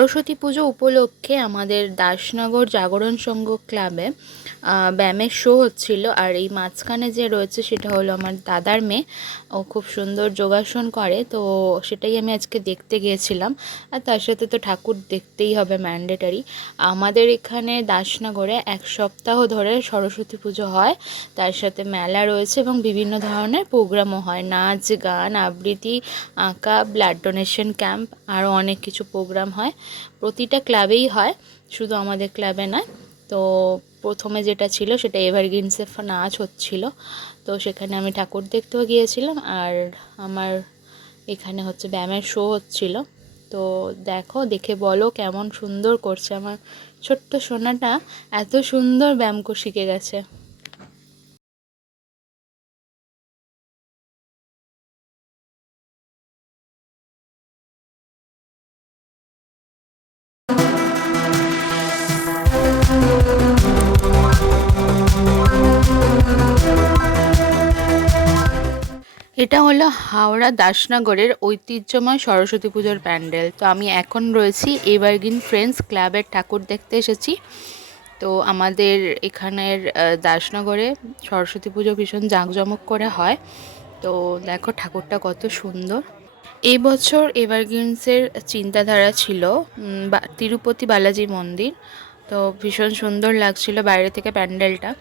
সরস্বতী পুজো উপলক্ষে আমাদের দাসনগর জাগরণ সংঘ ক্লাবে ব্যায়ামের শো হচ্ছিল। আর এই মাঝখানে যে রয়েছে সেটা হলো আমার দাদার মেয়ে। ও খুব সুন্দর যোগাসন করে, তো সেটাই আমি আজকে দেখতে গিয়েছিলাম। আর তার সাথে তো ঠাকুর দেখতেই হবে, ম্যান্ডেটারি। আমাদের এখানে দাসনগরে এক সপ্তাহ ধরে সরস্বতী পুজো হয়, তার সাথে মেলা রয়েছে এবং বিভিন্ন ধরনের প্রোগ্রামও হয়, নাচ গান আবৃত্তি, আঁকা, ব্লাড ডোনেশন ক্যাম্প, আরও অনেক কিছু প্রোগ্রাম হয়। প্রতিটা ক্লাবেই হয়, শুধু আমাদের ক্লাবে নয়। তো প্রথমে যেটা ছিল সেটা এভারগ্রিনসে নাচ হচ্ছিল, তো সেখানে আমি ঠাকুর দেখতেও গিয়েছিলাম। আর আমার এখানে হচ্ছে ব্যায়ামের শো হচ্ছিল। তো দেখো, দেখে বলো কেমন সুন্দর করছে আমার ছোট্ট সোনাটা, এত সুন্দর ব্যায়াম শিখে গেছে। এটা হলো হাওড়া দাসনগরের ঐতিহ্যময় সরস্বতী পুজোর প্যান্ডেল। তো আমি এখন রয়েছি এভারগ্রিন ফ্রেন্ডস ক্লাবের ঠাকুর দেখতে এসেছি। তো আমাদের এখানের দাসনগরে সরস্বতী পুজো ভীষণ জাঁকজমক করে হয়। তো দেখো ঠাকুরটা কত সুন্দর। এই বছর এভারগ্রিনসের চিন্তাধারা ছিল তিরুপতি বালাজি মন্দির। তো ভীষণ সুন্দর লাগছিল বাইরে থেকে প্যান্ডেলটা।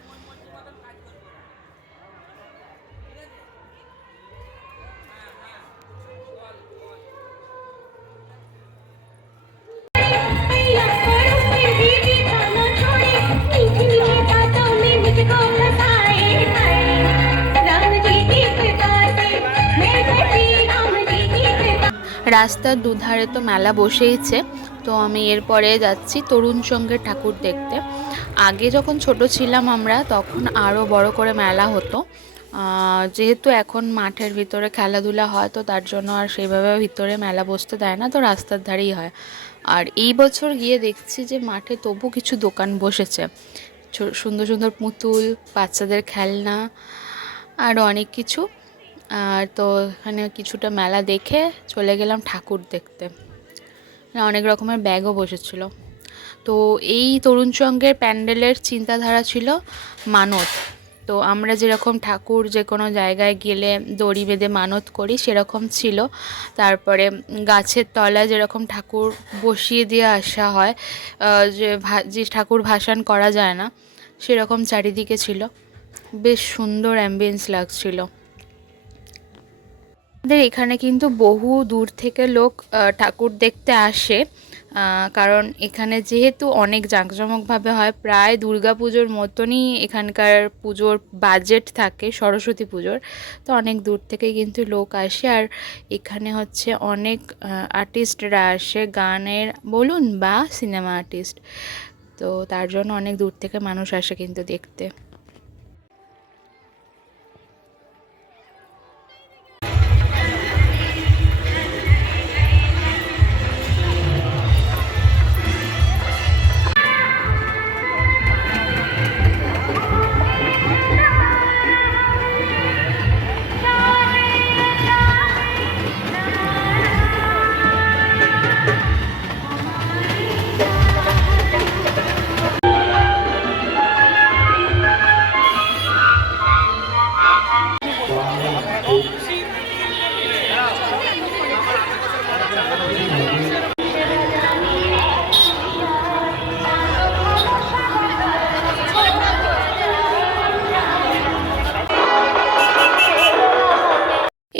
রাস্তার দুধারে তো মেলা বসেইছে। তো আমি এরপরে যাচ্ছি তরুণ সঙ্গের ঠাকুর দেখতে। আগে যখন ছোট ছিলাম আমরা, তখন আরও বড় করে মেলা হতো। যেহেতু এখন মাঠের ভিতরে খেলাধুলা হয়, তো তার জন্য আর সেইভাবে ভিতরে মেলা বসতে দেয় না, তো রাস্তার ধারেই হয়। আর এই বছর গিয়ে দেখছি যে মাঠে তবু কিছু দোকান বসেছে, সুন্দর সুন্দর পুতুল, বাচ্চাদের খেলনা, আরও অনেক কিছু। আর তো এখানে কিছুটা মেলা দেখে চলে গেলাম ঠাকুর দেখতে। অনেক রকমের ব্যাগও বসেছিল। তো এই তরুণ সঙ্গের প্যান্ডেলের চিন্তাধারা ছিল মানত। তো আমরা যেরকম ঠাকুর যে কোনো জায়গায় গেলে দড়ি বেঁধে মানত করি, সেরকম ছিল। তারপরে গাছের তলায় যেরকম ঠাকুর বসিয়ে দিয়ে আসা হয়, যে ঠাকুর ভাসান করা যায় না, সেরকম চারিদিকে ছিল। বেশ সুন্দর অ্যাম্বিয়েন্স লাগছিল। আমাদের এখানে কিন্তু বহু দূর থেকে লোক ঠাকুর দেখতে আসে, কারণ এখানে যেহেতু অনেক জাঁকজমকভাবে হয়, প্রায় দুর্গা পুজোর মতনই এখানকার পুজোর বাজেট থাকে সরস্বতী পুজোর। তো অনেক দূর থেকে কিন্তু লোক আসে। আর এখানে হচ্ছে অনেক আর্টিস্টরা আসে, গানের বলুন বা সিনেমা আর্টিস্ট। তো তার জন্য অনেক দূর থেকে মানুষ আসে কিন্তু দেখতে।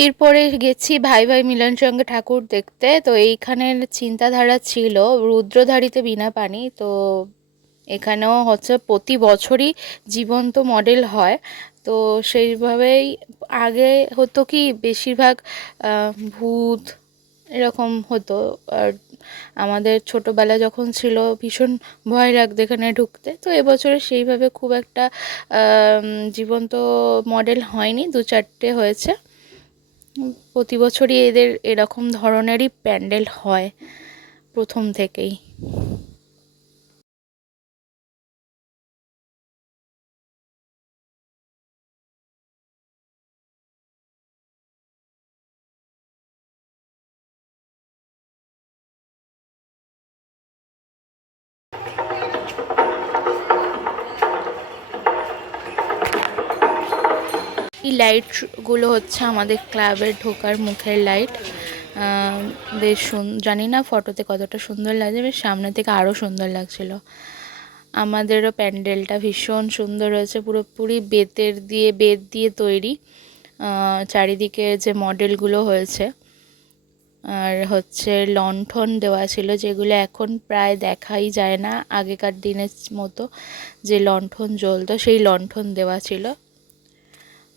এরপরে গেছি ভাই ভাই মিলন সঙ্গে ঠাকুর দেখতে। তো এইখানের চিন্তাধারা ছিল রুদ্রধারীতে বিনা পানি। তো এখানেও হচ্ছে প্রতি বছরই জীবন্ত মডেল হয়। তো সেইভাবেই আগে হতো কি, বেশিরভাগ ভূত এরকম হতো। আর আমাদের ছোটোবেলা যখন ছিল, ভীষণ ভয় লাগতো এখানে ঢুকতে। তো এবছরে সেইভাবে খুব একটা জীবন্ত মডেল হয়নি, দু চারটে হয়েছে। প্রতি বছরই এদের এরকম ধরনেরই প্যান্ডেল হয় প্রথম থেকেই। এই লাইটগুলো হচ্ছে আমাদের ক্লাবের ঢোকার মুখের লাইট। বেশ জানি না ফটোতে কতটা সুন্দর লাগছে, বেশ সামনে থেকে আরও সুন্দর লাগছিল। আমাদেরও প্যান্ডেলটা ভীষণ সুন্দর হয়েছে, পুরোপুরি বেত দিয়ে তৈরি। চারিদিকে যে মডেলগুলো হয়েছে, আর হচ্ছে লণ্ঠন দেওয়া ছিল, যেগুলো এখন প্রায় দেখাই যায় না। আগেকার দিনের মতো যে লণ্ঠন জ্বলতো সেই লণ্ঠন দেওয়া ছিল।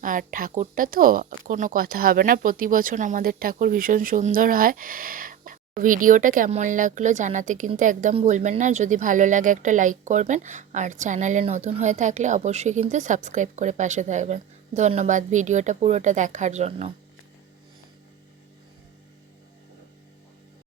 আর ঠাকুরটা তো কোনো কথা হবে না, প্রতি বছর আমাদের ঠাকুর ভীষণ সুন্দর হয়। ভিডিওটা কেমন লাগলো জানাতে কিন্তু একদম ভুলবেন না। যদি ভালো লাগে একটা লাইক করবেন, আর চ্যানেলে নতুন হয়ে থাকলে অবশ্যই কিন্তু সাবস্ক্রাইব করে পাশে থাকবেন। ধন্যবাদ ভিডিওটা পুরোটা দেখার জন্য।